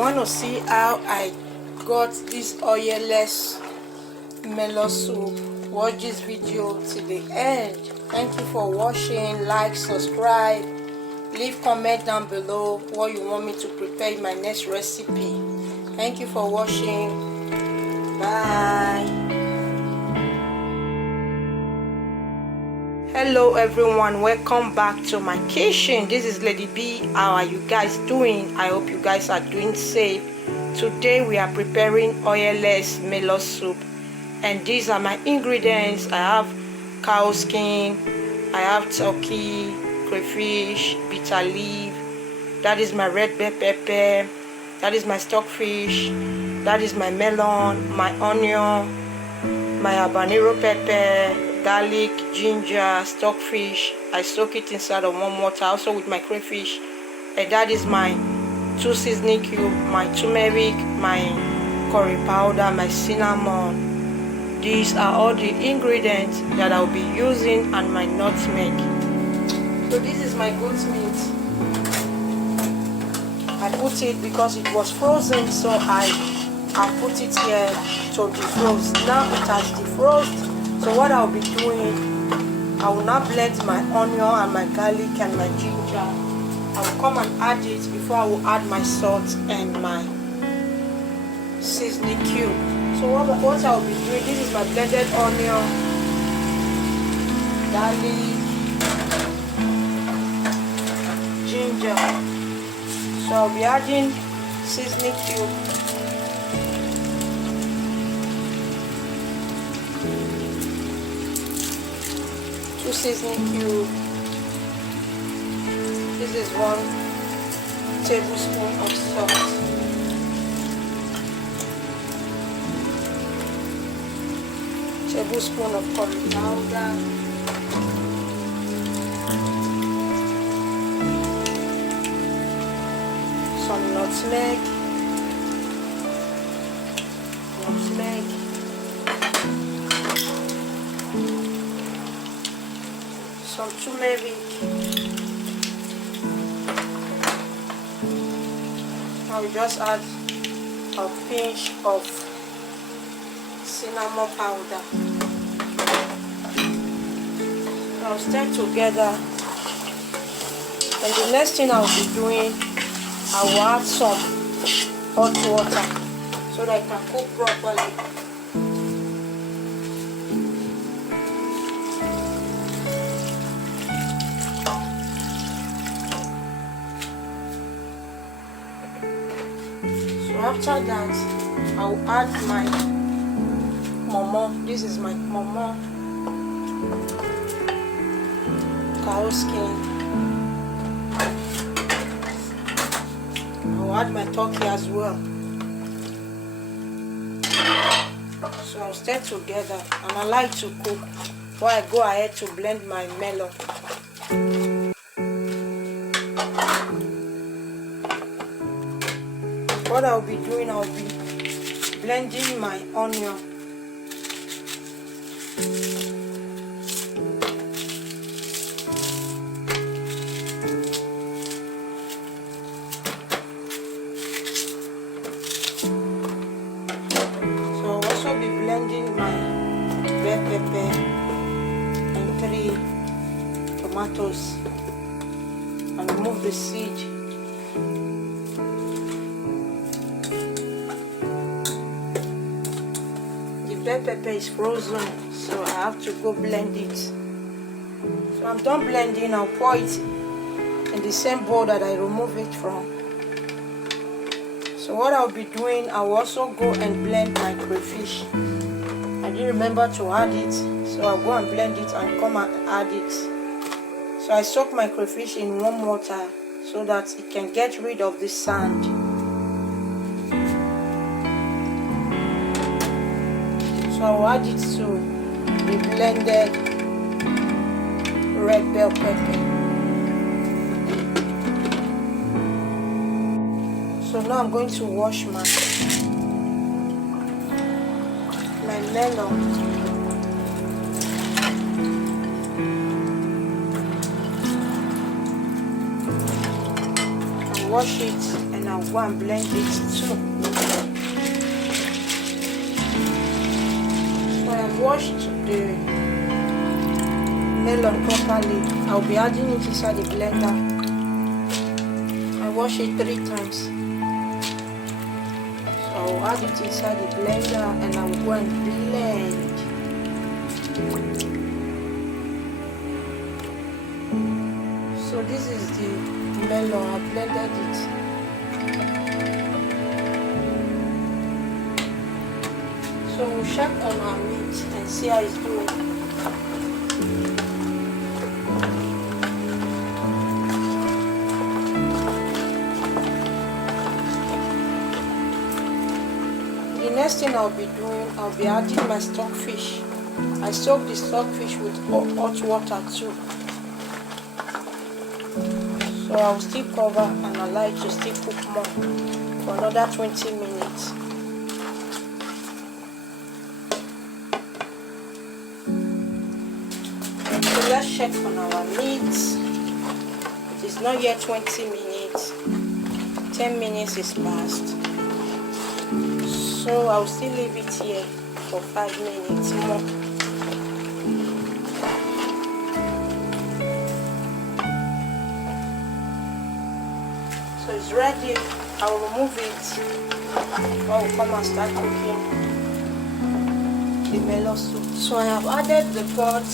want to see how I got this oilless melon soup, watch this video till the end. Thank you for watching. Like, subscribe, leave comment down below what you want me to prepare in my next recipe. Thank you for watching. Bye. Hello everyone, welcome back to my kitchen. This is Lady B. How are you guys doing? I hope you guys are doing safe. Today we are preparing oilless melon soup, and these are my ingredients. I have cow skin, I have turkey, crayfish, bitter leaf, that is my red bell pepper, that is my stockfish, that is my melon, my onion, my habanero pepper, garlic, ginger, stockfish. I soak it inside of warm water, also with my crayfish. And that is my 2 seasoning cube, my turmeric, my curry powder, my cinnamon. These are all the ingredients that I'll be using, and my nutmeg. So this is my goat meat. I put it because it was frozen, so I put it here to defrost. Now it has defrosted. So what I'll be doing, I will now blend my onion and my garlic and my ginger. I will come and add it before I will add my salt and my seasoning cube. So what I will be doing, this is my blended onion, garlic, ginger. So I'll be adding seasoning cube. Seasoning cube. This is 1 tablespoon of salt. Tablespoon of curry powder. Some nutmeg. Some turmeric. I will just add a pinch of cinnamon powder. I'll stir together, and the next thing I'll be doing, I will add some hot water so that I can cook properly. After that, I will add my momo. This is my momo, cow skin. I will add my turkey as well. So I'll stir together, and I like to cook before I go ahead to blend my melon. What I'll be doing, I'll be blending my onion. So I'll also be blending my red pepper and 3 tomatoes, and remove the seed. Red pepper is frozen, so I have to go blend it. So I'm done blending. I'll pour it in the same bowl that I remove it from. So what I'll be doing, I will also go and blend my crayfish. I didn't remember to add it, so I'll go and blend it and come and add it. So I soak my crayfish in warm water so that it can get rid of the sand. So I'll add it to the blended red bell pepper. So now I'm going to wash my melon. I'll wash it and I'll go and blend it too. So I have washed the melon properly. I'll be adding it inside the blender. I wash it 3 times. So I'll add it inside the blender and I'll go and blend. So this is the melon. I blended it. So we'll check on our meat and see how it's doing. The next thing I'll be doing, I'll be adding my stockfish. I soak the stockfish with hot water too. So I'll still cover and allow it to still cook more for another 20 minutes. So let's check on our meat. It is not yet 20 minutes. 10 minutes is past. So I'll still leave it here for 5 minutes more. So it's ready. I'll remove it. I will come and start cooking the melon soup. So I have added the pot.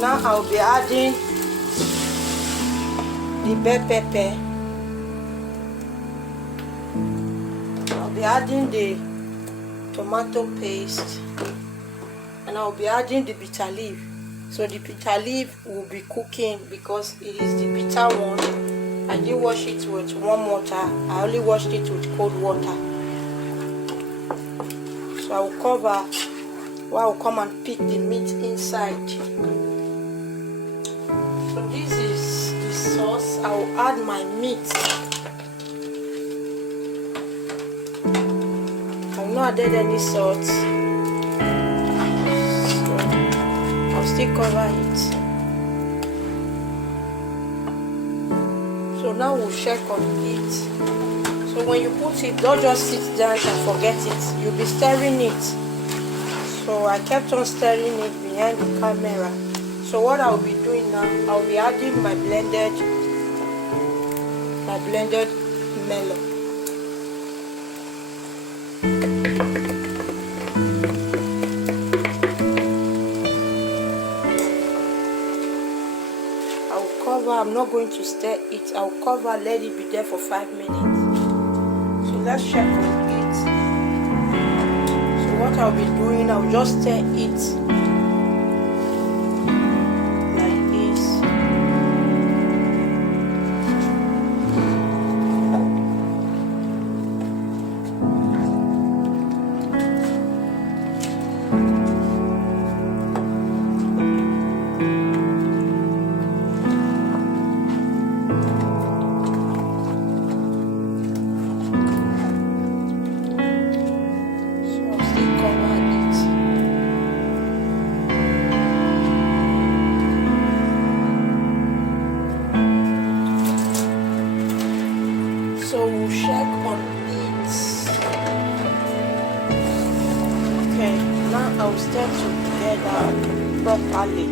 Now I'll be adding the bell pepper. I'll be adding the tomato paste. And I'll be adding the bitter leaf. So the bitter leaf will be cooking because it is the bitter one. I didn't wash it with warm water. I only washed it with cold water. So I will cover while I will come and pick the meat inside. So this is the sauce. I will add my meat. I have not added any salt. So I'll still cover it. So now we'll check on it. So when you put it, don't just sit down and forget it. You'll be stirring it. So I kept on stirring it behind the camera. So what I'll be doing now, I'll be adding my blended melon. I'm not going to stir it. I'll cover, let it be there for 5 minutes. So let's check on it. So what I'll be doing, I'll just stir it like this. So we'll check on it. Okay, now I'll stir together properly.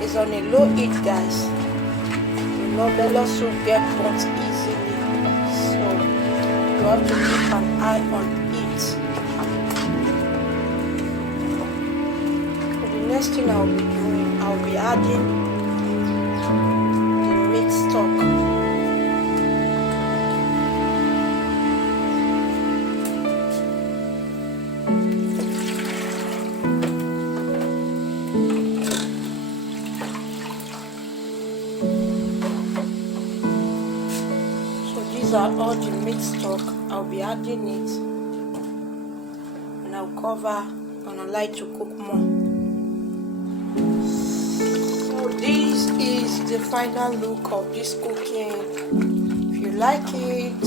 It's on a low heat, guys. You know, melon soup get burnt easily, so you have to keep an eye on it. So the next thing I'll be doing, I'll be adding the meat stock. These are all the meat stock. I'll be adding it and I'll cover and allow it to cook more. So this is the final look of this cooking. If you like it,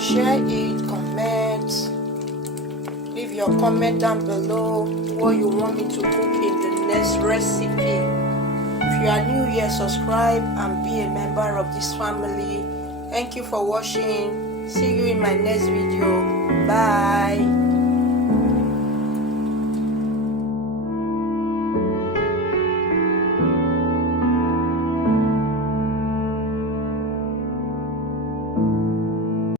share it, comment, leave your comment down below what you want me to cook in the next recipe. If you are new here, subscribe and be a member of this family. Thank you for watching. See you in my next video. Bye.